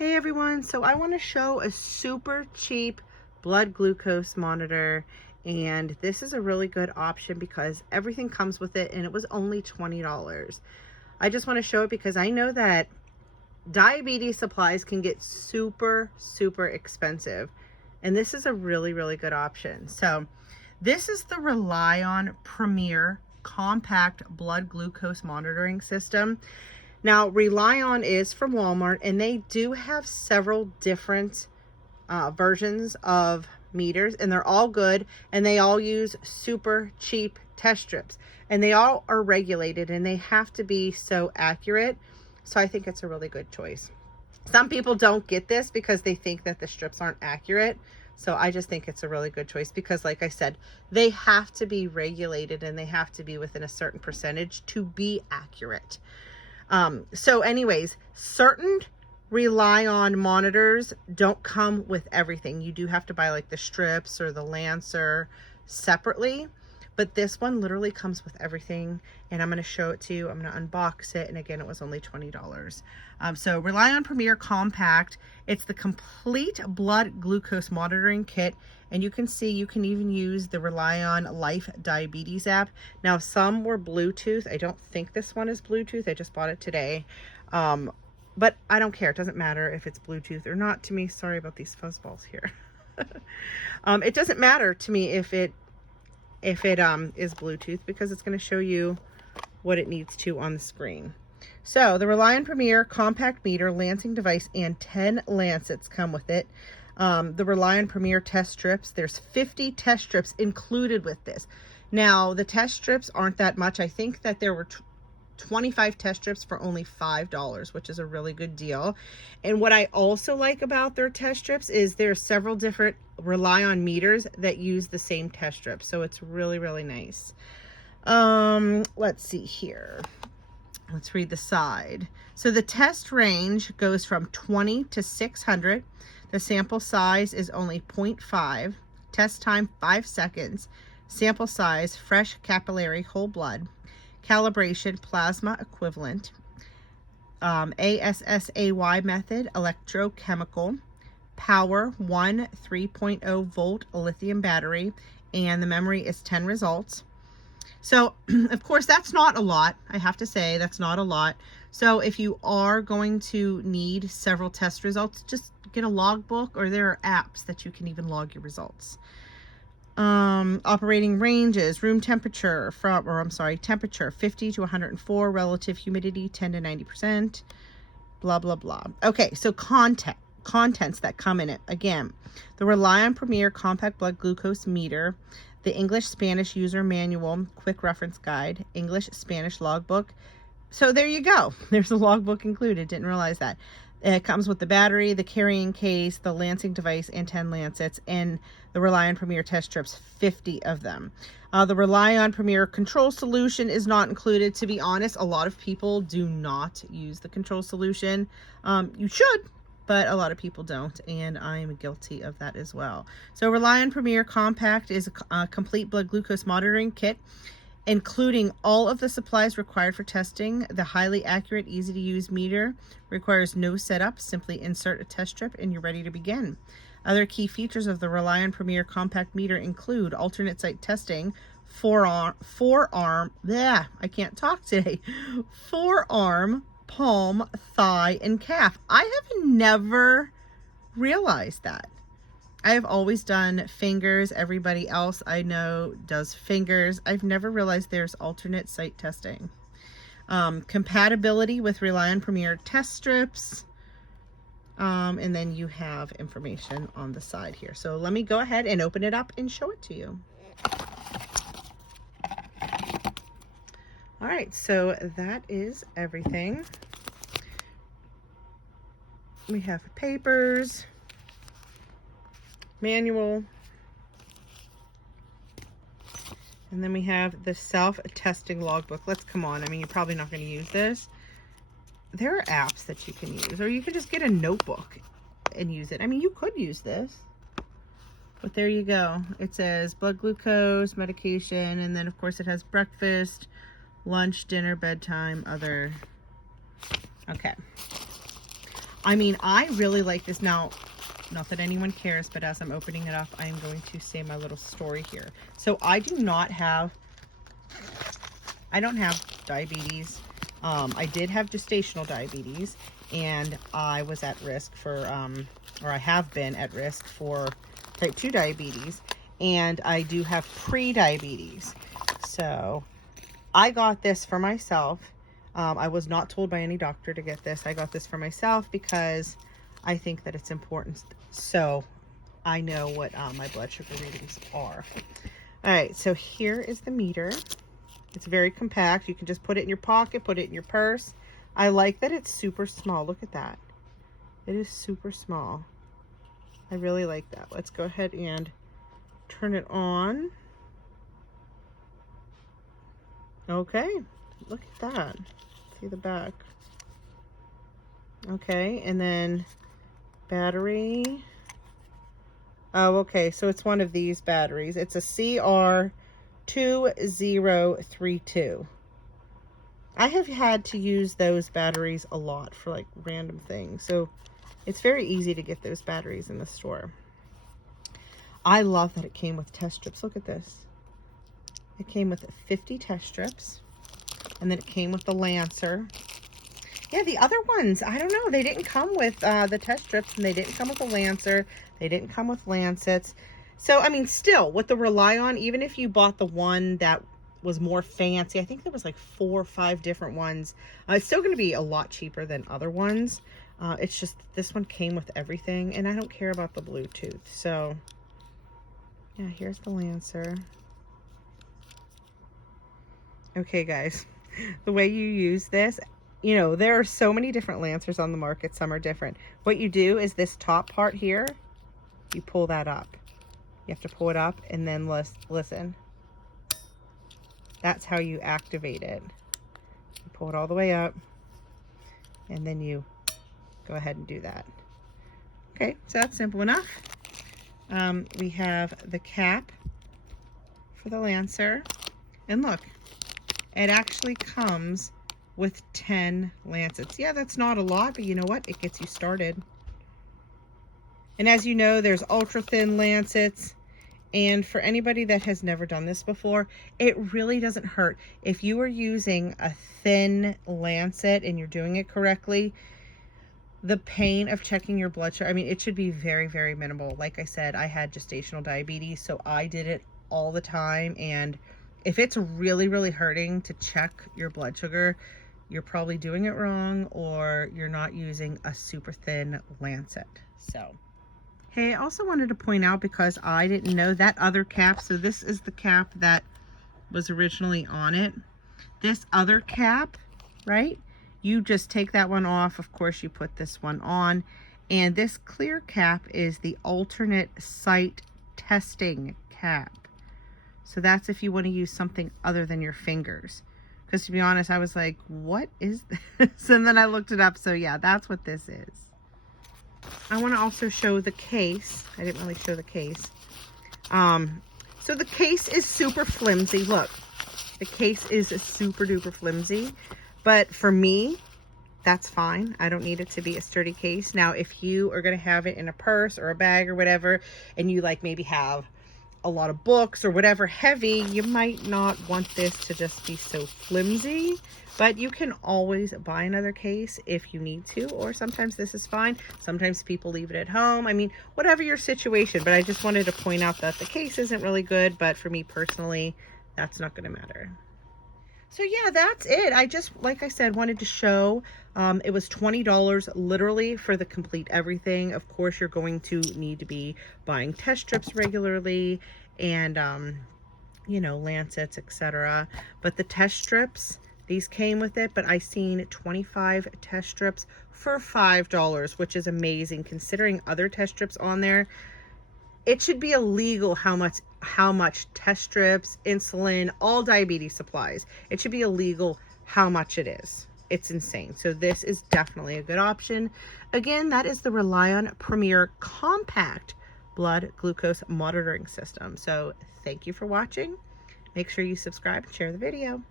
Hey everyone, so I want to show a super cheap blood glucose monitor, and this is a really good option because everything comes with it and it was only $20. I just want to show it because I know that diabetes supplies can get super expensive, and this is a really good option. So this is the ReliOn Premier Compact Blood Glucose Monitoring System. Now, ReliOn is from Walmart, and they do have several different versions of meters, and they're all good, and they all use super cheap test strips, and they all are regulated, and they have to be so accurate. So I think it's a really good choice. Some people don't get this because they think that the strips aren't accurate. So I just think it's a really good choice because, like I said, they have to be regulated and they have to be within a certain percentage to be accurate. So anyways, certain ReliOn monitors don't come with everything. You do have to buy like the strips or the Lancer separately, but this one literally comes with everything, and I'm going to show it to you. I'm going to unbox it, and again, it was only $20. So ReliOn Premier Compact, it's the complete blood glucose monitoring kit, and you can see you can even use the ReliOn Life Diabetes app. Now, some were Bluetooth. I don't think this one is Bluetooth. I just bought it today. But I don't care. It doesn't matter if it's Bluetooth or not to me. Sorry about these fuzzballs here. It doesn't matter to me if it is Bluetooth, because it's going to show you what it needs to on the screen. So the ReliOn Premier Compact Meter Lancing Device and 10 lancets come with it. The ReliOn Premier test strips, there's 50 test strips included with this. Now, the test strips aren't that much. I think that there were 25 test strips for only $5, which is a really good deal. And what I also like about their test strips is there's several different ReliOn meters that use the same test strip. So it's really nice. Let's see here. Let's read the side. So the test range goes from 20 to 600. The sample size is only 0.5. Test time 5 seconds. Sample size fresh capillary whole blood. Calibration plasma equivalent. ASSAY method electrochemical. Power 1 3.0 volt lithium battery, and the memory is 10 results. So of course that's not a lot. I have to say that's not a lot. So if you are going to need several test results, just get a logbook, or there are apps that you can even log your results. Operating ranges, room temperature temperature 50 to 104, relative humidity 10 to 90%, blah blah. Okay, so contents that come in it. Again, the ReliOn Premier Compact Blood Glucose Meter, the English-Spanish user manual, quick reference guide, English-Spanish logbook. So there you go. There's a logbook included. Didn't realize that. It comes with the battery, the carrying case, the lancing device, and 10 lancets, and the ReliOn Premier test strips, 50 of them. The ReliOn Premier control solution is not included. To be honest, a lot of people do not use the control solution. You should, but a lot of people don't, and I'm guilty of that as well. So ReliOn Premier Compact is a complete blood glucose monitoring kit, including all of the supplies required for testing. The highly accurate, easy to use meter requires no setup. Simply insert a test strip and you're ready to begin. Other key features of the ReliOn Premier Compact Meter include alternate site testing, forearm, palm, thigh, and calf. I have never realized that. I have always done fingers. Everybody else I know does fingers. I've never realized there's alternate site testing. Compatibility with ReliOn Premier test strips. And then you have information on the side here. So let me go ahead and open it up and show it to you. All right, so that is everything. We have papers, manual, and then we have the self-testing logbook. Come on, I mean, you're probably not going to use this. There are apps that you can use, or you could just get a notebook and use it. I mean, you could use this, but there you go. It says blood glucose, medication, and then of course it has breakfast, lunch, dinner, bedtime, other. Okay. I mean, I really like this. Now, not that anyone cares, but as I'm opening it up, I am going to say my little story here. So I don't have diabetes. I did have gestational diabetes, and I was at risk for, or I have been at risk for type 2 diabetes, and I do have pre-diabetes. So I got this for myself. I was not told by any doctor to get this. I got this for myself because I think that it's important, so I know what my blood sugar readings are. All right, so here is the meter. It's very compact. You can just put it in your pocket, put it in your purse. I like that it's super small. Look at that. It is super small. I really like that. Let's go ahead and turn it on. Okay, look at that. See the back. Okay, and then battery. Oh, okay, so it's one of these batteries. It's a CR2032. I have had to use those batteries a lot for like random things, so it's very easy to get those batteries in the store. I love that it came with test strips. Look at this. It came with 50 test strips, and then it came with the Lancer. Yeah, the other ones, I don't know, they didn't come with the test strips, and they didn't come with the Lancer. They didn't come with Lancets. So, I mean, still, with the ReliOn, even if you bought the one that was more fancy, I think there was like 4 or 5 different ones, it's still going to be a lot cheaper than other ones. It's just, this one came with everything, and I don't care about the Bluetooth. So, yeah, here's the Lancer. Okay, guys, the way you use this, you know, there are so many different Lancers on the market. Some are different. What you do is this top part here, you pull that up. You have to pull it up and then listen. That's how you activate it. You pull it all the way up, and then you go ahead and do that. Okay, so that's simple enough. We have the cap for the Lancer. And look, it actually comes with 10 Lancets. Yeah, that's not a lot, but you know what? It gets you started. And as you know, there's ultra thin Lancets. And for anybody that has never done this before, it really doesn't hurt. If you are using a thin Lancet and you're doing it correctly, the pain of checking your blood sugar, I mean, it should be very, very minimal. Like I said, I had gestational diabetes, so I did it all the time. And if it's really, really hurting to check your blood sugar, you're probably doing it wrong, or you're not using a super thin Lancet. So, hey, I also wanted to point out, because I didn't know, that other cap, so this is the cap that was originally on it. This other cap, right? You just take that one off. Of course, you put this one on. And this clear cap is the alternate site testing cap. So that's if you want to use something other than your fingers. Because to be honest, I was like, what is this? And then I looked it up. So yeah, that's what this is. I want to also show the case. I didn't really show the case. So the case is super flimsy. Look, the case is super duper flimsy. But for me, that's fine. I don't need it to be a sturdy case. Now, if you are going to have it in a purse or a bag or whatever, and you like maybe have a lot of books or whatever heavy, you might not want this to just be so flimsy, but you can always buy another case if you need to, or sometimes this is fine. Sometimes people leave it at home. I mean, whatever your situation, but I just wanted to point out that the case isn't really good, but for me personally, that's not going to matter. So yeah, that's it. I just, like I said, wanted to show, it was $20 literally for the complete everything. Of course, you're going to need to be buying test strips regularly and, you know, Lancets, etc. But the test strips, these came with it, but I seen 25 test strips for $5, which is amazing considering other test strips on there. It should be illegal how much test strips, insulin, all diabetes supplies. It should be illegal how much it is. It's insane. So this is definitely a good option. Again, that is the ReliOn Premier Compact Blood Glucose Monitoring System. So thank you for watching. Make sure you subscribe and share the video.